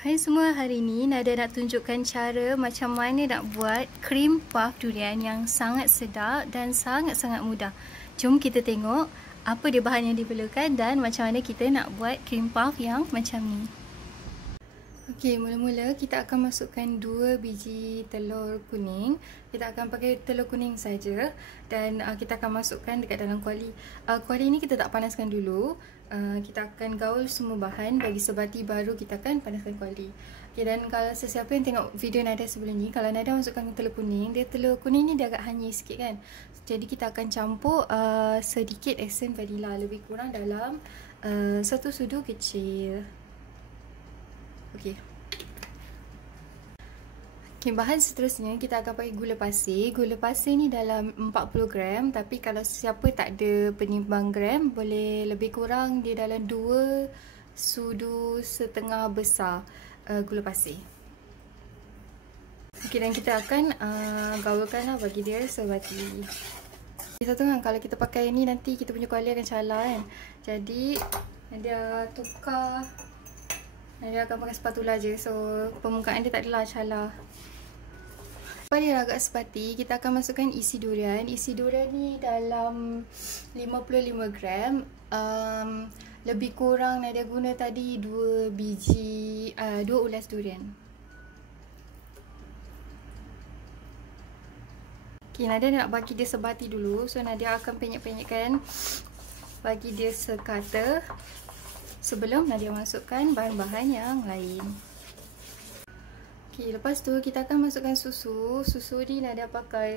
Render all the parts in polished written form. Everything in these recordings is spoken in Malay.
Hai semua, hari ni Nadia nak tunjukkan cara macam mana nak buat krim puff durian yang sangat sedap dan sangat-sangat mudah. Jom kita tengok apa dia bahan yang diperlukan dan macam mana kita nak buat krim puff yang macam ni. Okey, mula-mula kita akan masukkan 2 biji telur kuning. Kita akan pakai telur kuning saja dan kita akan masukkan dekat dalam kuali. Kuali ni kita tak panaskan dulu. Kita akan gaul semua bahan bagi sebati, baru kita akan panaskan kuali. Okay, dan kalau sesiapa yang tengok video Nadia sebelum ni, kalau Nadia masukkan telur kuning ni dia agak hanyis sikit kan. Jadi kita akan campur sedikit esen vanila, lebih kurang dalam 1 sudu kecil. Okey. Okay, bahan seterusnya kita akan pakai gula pasir. Gula pasir ni dalam 40 gram, tapi kalau siapa tak ada penimbang gram, boleh lebih kurang, dia dalam 2 sudu setengah besar gula pasir. Okay, dan kita akan gaulkan lah bagi dia sebati. Satu kan, kalau kita pakai ni nanti kita punya kuali akan calar kan. Jadi dia tukar, dia akan pakai spatula je, so permukaan dia tak adalah calar. Lepas dia agak sepati, kita akan masukkan isi durian. Isi durian ni dalam 55 gram. Lebih kurang Nadia guna tadi 2 biji, 2 ulas durian. Okay, Nadia nak bagi dia sebati dulu. So Nadia akan penyek-penyekkan, bagi dia sekata sebelum Nadia masukkan bahan-bahan yang lain. Okay, lepas tu kita akan masukkan susu. Susu ni Nadia pakai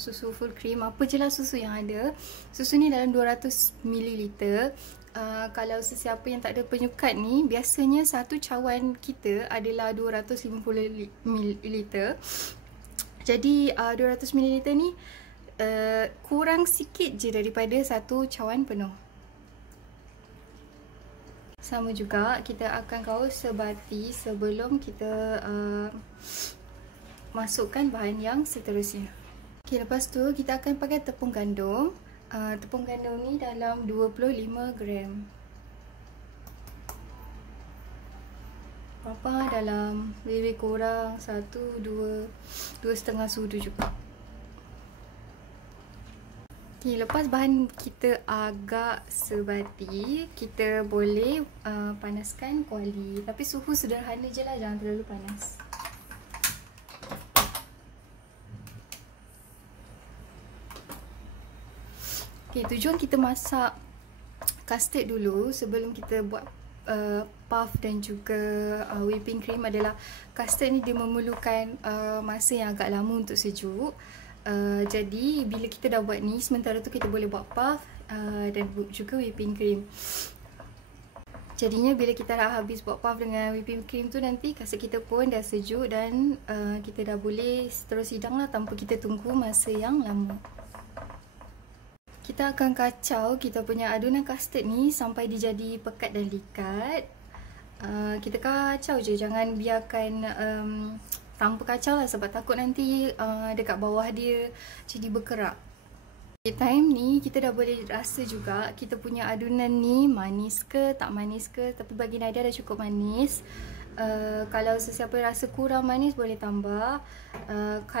susu full cream, apa je lah susu yang ada. Susu ni dalam 200 ml. Kalau sesiapa yang tak ada penyukat ni, biasanya satu cawan kita adalah 250 ml. Jadi 200 ml ni kurang sikit je daripada satu cawan penuh. Sama juga, kita akan gaul sebati sebelum kita masukkan bahan yang seterusnya. Okay, lepas tu kita akan pakai tepung gandum. Tepung gandum ni dalam 25 gram. Berapa? Dalam lebih kurang 2,5 sudu juga. Okay, lepas bahan kita agak sebati, kita boleh panaskan kuali. Tapi suhu sederhana je lah, jangan terlalu panas. Okay, tujuan kita masak custard dulu sebelum kita buat puff dan juga whipping cream adalah custard ni dia memerlukan masa yang agak lama untuk sejuk. Jadi bila kita dah buat ni, sementara tu kita boleh buat puff dan juga whipping cream. Jadinya bila kita dah habis buat puff dengan whipping cream tu, nanti custard kita pun dah sejuk dan kita dah boleh terus hidang lah tanpa kita tunggu masa yang lama. Kita akan kacau kita punya adunan custard ni sampai dia jadi pekat dan likat. Kita kacau je, jangan biarkan tanpa kacau lah, sebab takut nanti dekat bawah dia jadi berkerak. Okay, time ni kita dah boleh rasa juga kita punya adunan ni manis ke tak manis ke. Tapi bagi Nadia dah cukup manis. Kalau sesiapa rasa kurang manis boleh tambah.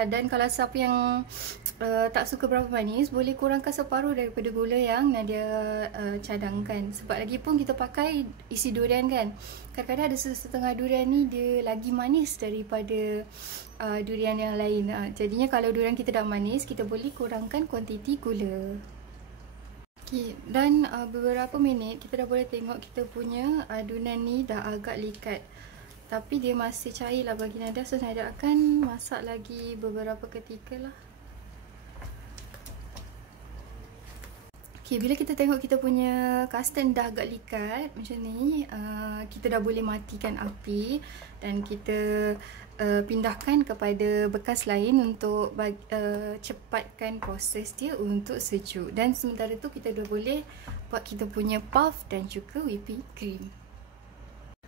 Dan kalau siapa yang tak suka berapa manis, boleh kurangkan separuh daripada gula yang Nadia cadangkan. Sebab lagipun kita pakai isi durian kan. Kadang-kadang ada setengah durian ni dia lagi manis daripada durian yang lain. Jadinya kalau durian kita dah manis, kita boleh kurangkan kuantiti gula. Okay, dan beberapa minit kita dah boleh tengok kita punya adunan ni dah agak likat. Tapi dia masih cair lah bagi Nadia, so Nadia akan masak lagi beberapa ketika lah. Okay, bila kita tengok kita punya custard dah agak likat macam ni, kita dah boleh matikan api dan kita pindahkan kepada bekas lain untuk cepatkan proses dia untuk sejuk. Dan sementara tu kita dah boleh buat kita punya puff dan juga whipping cream.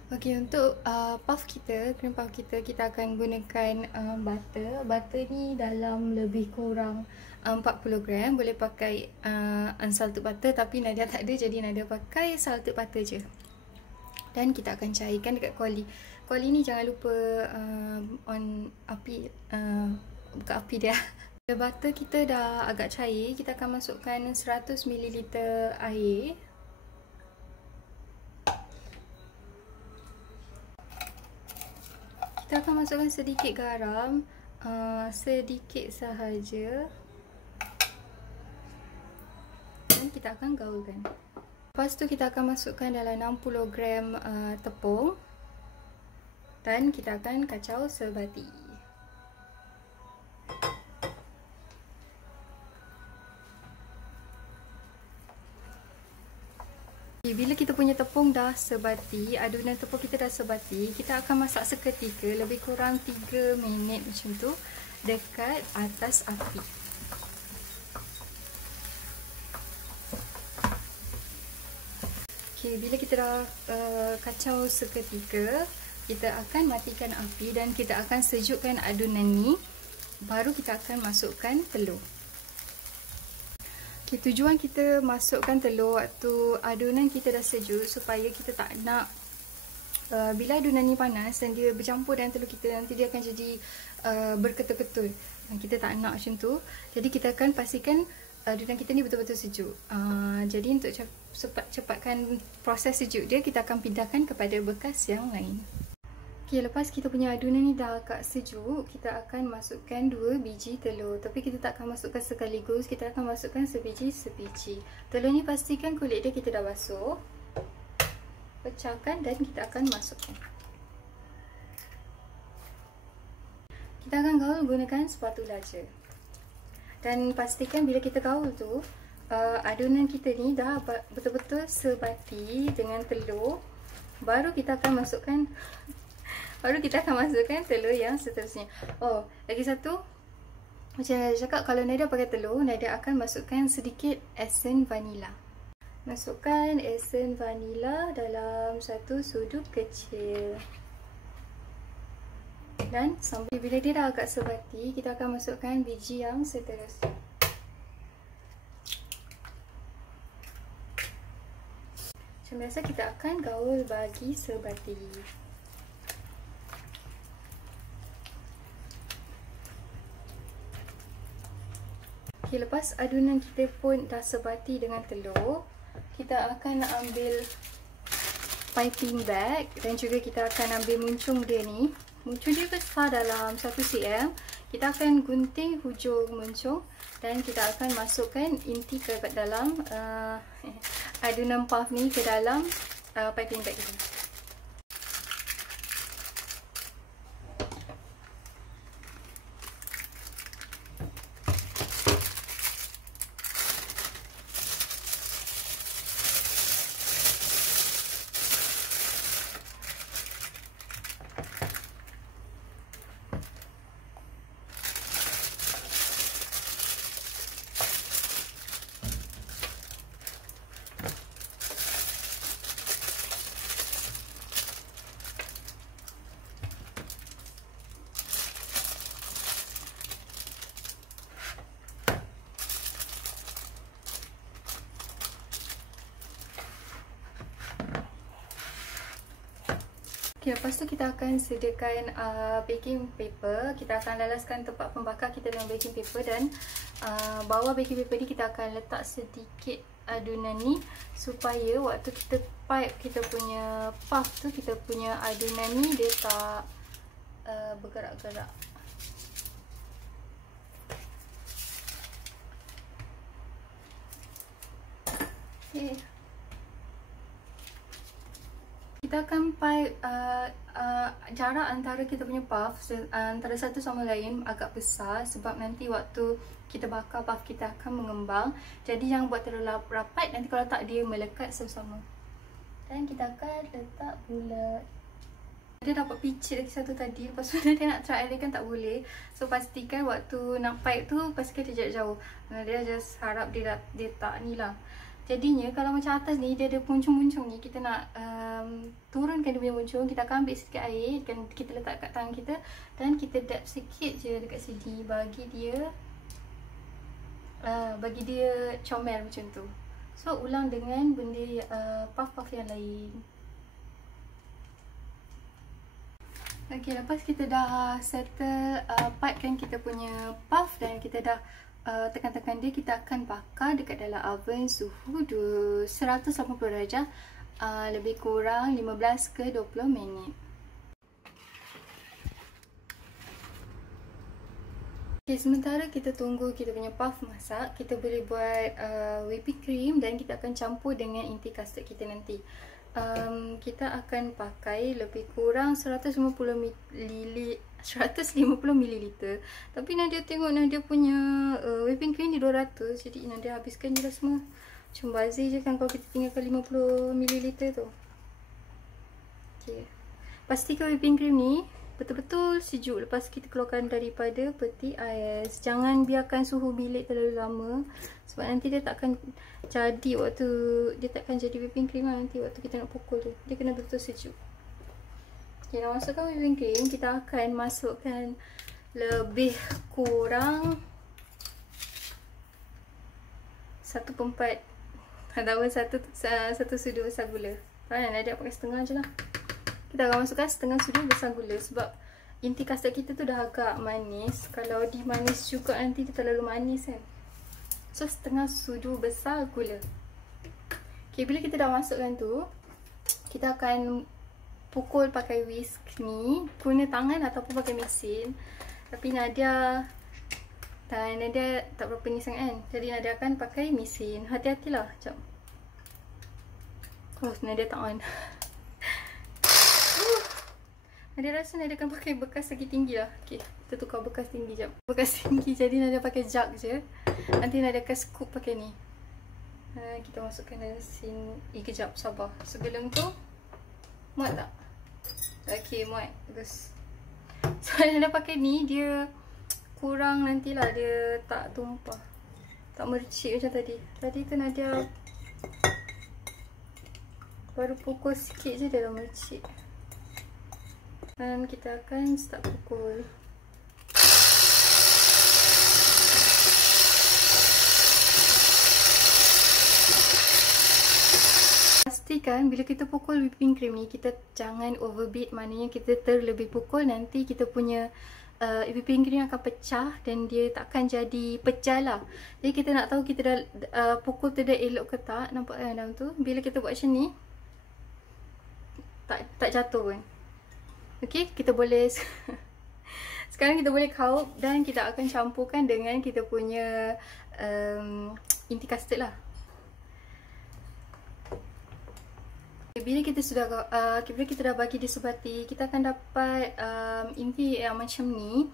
Okey, untuk puff kita, cream puff kita akan gunakan butter. Butter ni dalam lebih kurang 40 gram. Boleh pakai unsalted butter, tapi Nadia tak ada, jadi Nadia pakai salted butter je. Dan kita akan cairkan dekat kuali. Kuali ni jangan lupa on api, buka api dia. Bila butter kita dah agak cair, kita akan masukkan 100 ml air. Kita akan masukkan sedikit garam, sedikit sahaja. Dan kita akan gaulkan. Lepas tu kita akan masukkan dalam 60 gram tepung. Dan kita akan kacau sebati. Bila kita punya tepung dah sebati, adunan tepung kita dah sebati, kita akan masak seketika lebih kurang 3 minit macam tu dekat atas api. Okay, bila kita dah kacau seketika, kita akan matikan api dan kita akan sejukkan adunan ni. Baru kita akan masukkan telur. Okay, tujuan kita masukkan telur waktu adunan kita dah sejuk supaya kita tak nak bila adunan ni panas dan dia bercampur dengan telur kita, nanti dia akan jadi berketul-ketul. Kita tak nak macam tu. Jadi kita akan pastikan adunan kita ni betul-betul sejuk. Jadi untuk cepatkan proses sejuk dia, kita akan pindahkan kepada bekas yang lain. Okay, lepas kita punya adunan ni dah agak sejuk, kita akan masukkan 2 biji telur. Tapi kita tak akan masukkan sekaligus, kita akan masukkan sebiji-sebiji. Telur ni pastikan kulit dia kita dah basuh. Pecahkan dan kita akan masukkan. Kita akan gaul gunakan spatula je. Dan pastikan bila kita gaul tu, adunan kita ni dah betul-betul sebati dengan telur. Baru kita akan masukkan telur yang seterusnya. Oh, lagi satu. Macam Nadia cakap, kalau Nadia pakai telur, Nadia akan masukkan sedikit esen vanila. Masukkan esen vanila dalam satu sudut kecil. Dan sampai bila dia dah agak sebati, kita akan masukkan biji yang seterusnya. Macam biasa, kita akan gaul bagi sebati. Okay, lepas adunan kita pun dah sebati dengan telur, kita akan ambil piping bag dan juga kita akan ambil muncung dia ni. Muncung dia besar dalam 1 cm. Kita akan gunting hujung muncung dan kita akan masukkan inti ke dalam adunan puff ni ke dalam piping bag ni. Okay, lepas tu kita akan sediakan baking paper. Kita akan lalaskan tempat pembakar kita dengan baking paper dan bawah baking paper ni kita akan letak sedikit adunan ni supaya waktu kita pipe kita punya puff tu, kita punya adunan ni dia tak bergerak-gerak. Okay. Kita akan pipe jarak antara kita punya puff antara satu sama lain agak besar sebab nanti waktu kita bakar puff kita akan mengembang. Jadi jangan buat terlalu rapat, nanti kalau tak dia melekat sama-sama. Dan kita akan letak bulat. Dia dapat picit lagi satu tadi, lepas tu dia nak try kan tak boleh. So pastikan waktu nak pipe tu pastikan dia jarak jauh. Dia just harap dia tak ni lah. Jadinya kalau macam atas ni dia ada puncung-puncung ni, kita nak turunkan dia punya puncung, kita akan ambil sikit air dan kita letak kat tangan kita dan kita dab sikit je dekat sini bagi dia comel macam tu. So ulang dengan benda puff-puff yang lain. Okay, lepas kita dah settle pipekan kita punya puff dan kita dah tekan-tekan dia, kita akan bakar dekat dalam oven suhu 180 darjah lebih kurang 15 ke 20 minit. Okay, sementara kita tunggu kita punya puff masak, kita boleh buat whipping cream dan kita akan campur dengan inti custard kita nanti. Kita akan pakai lebih kurang 150 ml. Tapi Nadia tengok Nadia punya whipping cream ni 200. Jadi Nadia habiskan je lah semua. Macam bazir je kan kalau kita tinggalkan 50 ml tu. Okay. Pastikan whipping cream ni betul-betul sejuk lepas kita keluarkan daripada peti ais. Jangan biarkan suhu bilik terlalu lama sebab nanti dia takkan jadi whipping cream lah nanti waktu kita nak pukul tu. Dia kena betul sejuk. Okay, nak masukkan whipping cream, kita akan masukkan lebih kurang 1/4 ataupun satu sudu besar gula. Kan Nadia pakai setengah je lah. Kita akan masukkan setengah sudu besar gula sebab inti custard kita tu dah agak manis. Kalau dimanis juga nanti dia terlalu manis kan. So setengah sudu besar gula. Okay, bila kita dah masukkan tu, kita akan pukul pakai whisk ni, guna tangan ataupun pakai mesin. Tapi Nadia tak berapa ni sangat kan. Jadi Nadia akan pakai mesin. Hati-hatilah. Sekejap. Oh, Nadia tak on. Nadia rasa Nadia akan pakai bekas lagi tinggi lah. Okay, kita tukar bekas tinggi jap. Bekas tinggi jadi Nadia pakai jug je. Nanti Nadia akan scoop pakai ni. Kita masukkan dalam sini. Kejap, sabar. Sebelum tu, muat tak? Okay, muat. Bagus. So Nadia pakai ni, dia kurang nantilah. Dia tak tumpah. Tak mercik macam tadi. Tadi tu Nadia baru pukul sikit je dia dah mercik. Dan kita akan start pukul. Pastikan bila kita pukul whipping cream ni, kita jangan overbeat. Maknanya kita terlebih pukul, nanti kita punya whipping cream akan pecah dan dia takkan jadi pecah lah. Jadi kita nak tahu kita dah pukul tu dah elok ke tak. Nampak kan dalam tu? Bila kita buat macam ni, tak jatuh pun. Okay, kita boleh sekarang kita boleh kaup dan kita akan campurkan dengan kita punya inti custard lah. Bila kita dah bagi dia sebati, kita akan dapat inti yang macam ni.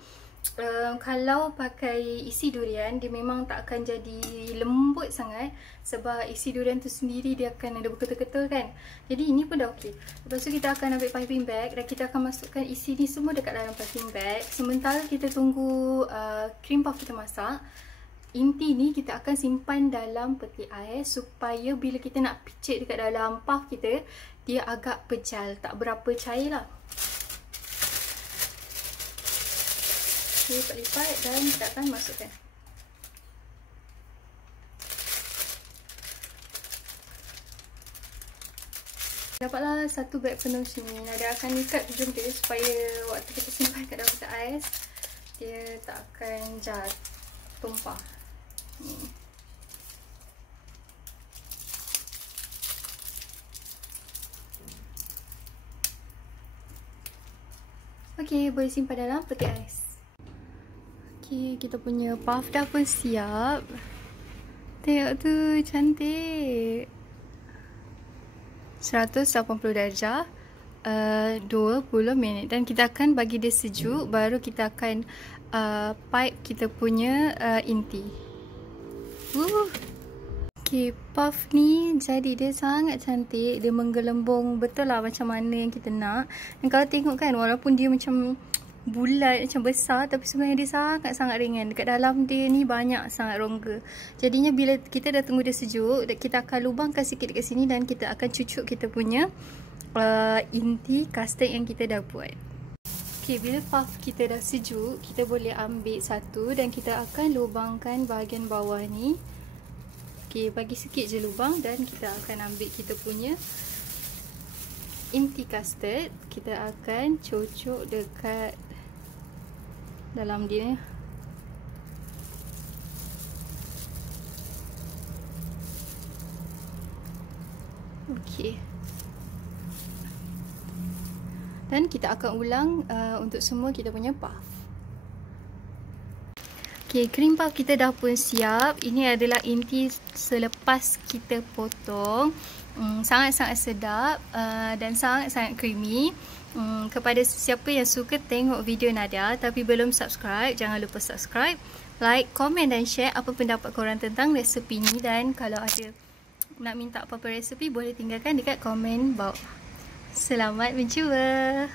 Kalau pakai isi durian, dia memang tak akan jadi lembut sangat sebab isi durian tu sendiri dia akan ada berketul-ketul kan. Jadi ini pun dah okey. Lepas tu kita akan ambil piping bag dan kita akan masukkan isi ni semua dekat dalam piping bag. Sementara kita tunggu cream puff kita masak, inti ni kita akan simpan dalam peti ais supaya bila kita nak picit dekat dalam puff kita, dia agak pejal, tak berapa cair lah. Okay, lipat dan kita akan masukkan. Dapatlah satu beg penuh sini. Nadia akan ikat hujung dia supaya waktu kita simpan kat dalam peti ais, dia tak akan tumpah. Okay, boleh simpan dalam peti ais. Okay, kita punya puff dah pun siap. Tengok tu, cantik. 180 darjah 20 minit. Dan kita akan bagi dia sejuk, baru kita akan pipe kita punya inti. Okay, puff ni jadi dia sangat cantik. Dia menggelembung betul lah macam mana yang kita nak. Dan kalau tengok kan, walaupun dia macam bulat, macam besar, tapi sebenarnya dia sangat-sangat ringan. Dekat dalam dia ni banyak sangat rongga. Jadinya bila kita dah tunggu dia sejuk, kita akan lubangkan sikit dekat sini dan kita akan cucuk kita punya inti custard yang kita dah buat. Okay, bila puff kita dah sejuk, kita boleh ambil satu dan kita akan lubangkan bahagian bawah ni. Okay, bagi sikit je lubang dan kita akan ambil kita punya inti custard kita akan cocok dekat dalam dia. Okey. Dan kita akan ulang untuk semua kita punya puff. Okey, cream puff kita dah pun siap. Ini adalah inti selepas kita potong. Sangat-sangat sedap dan sangat-sangat creamy. Kepada siapa yang suka tengok video Nadia tapi belum subscribe, jangan lupa subscribe, like, komen dan share apa pendapat korang tentang resepi ni. Dan kalau ada nak minta apa-apa resepi, boleh tinggalkan dekat komen bawah. Selamat mencuba.